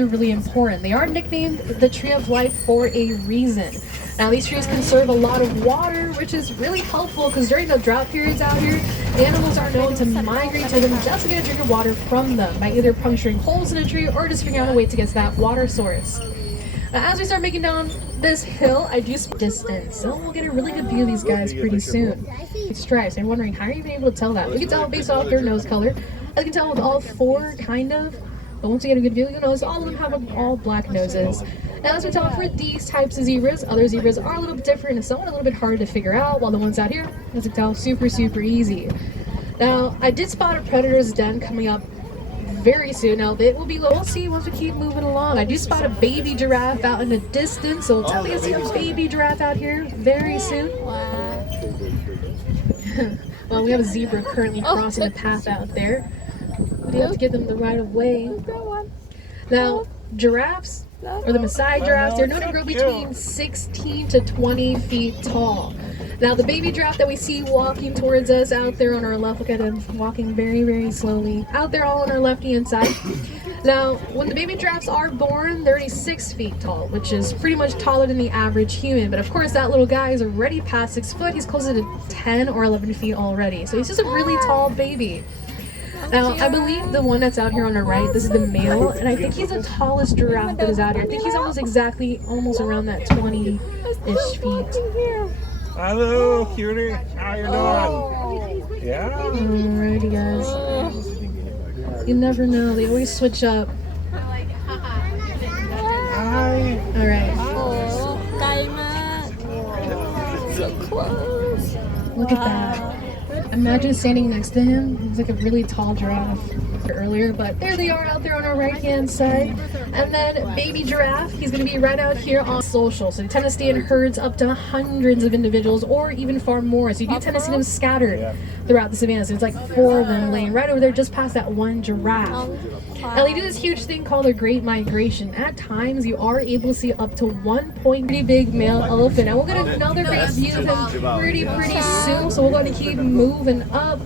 They're really important. They are nicknamed the Tree of Life for a reason. Now, these trees conserve a lot of water, which is really helpful because during the drought periods out here, the animals are known to migrate to them just to get a drink of water from them by either puncturing holes in a tree or just figuring out a way to get to that water source. Now, as we start making down this hill, I do distance, so we'll get a really good view of these guys pretty soon. Stripes. I'm wondering how are you even able to tell that? We can tell based off their nose color. I can tell with all four, kind of. But once you get a good view, you'll notice all of them have all black noses. Now, as we tell for these types of zebras, other zebras are a little bit different and somewhat a little bit harder to figure out, while the ones out here, as you can tell, super easy. Now, I did spot a predator's den coming up very soon. Now, it will be low. We'll see once we keep moving along. I do spot a baby giraffe out in the distance, so we'll definitely see a baby giraffe out here very soon. Well, we have a zebra currently crossing the path out there. We have to give them the right of way. Now, giraffes, or the Maasai giraffes, they're known to grow between 16 to 20 feet tall. Now, the baby giraffe that we see walking towards us out there on our left, look at him walking very slowly out there all on our left-hand side. Now, when the baby giraffes are born, they're already 6 feet tall, which is pretty much taller than the average human. But of course, that little guy is already past 6 foot. He's closer to 10 or 11 feet already. So he's just a really tall baby. Now, I believe the one that's out here on the right, this is the male, and I think he's the tallest giraffe that is out here. I think he's almost around that 20-ish feet. Hello, cutie. How you doing? Yeah? Alrighty, guys. You never know. They always switch up. Hi. Alright. So close. Look at that. Imagine standing next to him. He's like a really tall giraffe earlier, but there they are out there on our right-hand side. And then baby giraffe, he's going to be right out here on social. So they tend to stay in herds up to hundreds of individuals or even far more. So you do tend to see them scattered throughout the savannah. So it's like 4 of them laying right over there just past that one giraffe. Now they do this huge thing called a great migration. At times you are able to see up to 1 point pretty big male elephant. And we'll get another great view of him pretty soon. So we're going to keep moving up.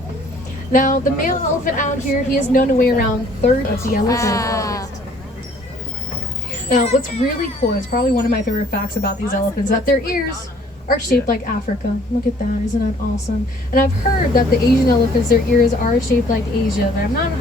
Now the male elephant out here, he is known to weigh around 1/3 of the elephant. Now what's really cool, is probably one of my favorite facts about these elephants, that their ears are shaped like Africa. Look at that, isn't that awesome? And I've heard that the Asian elephants, their ears are shaped like Asia, but I'm not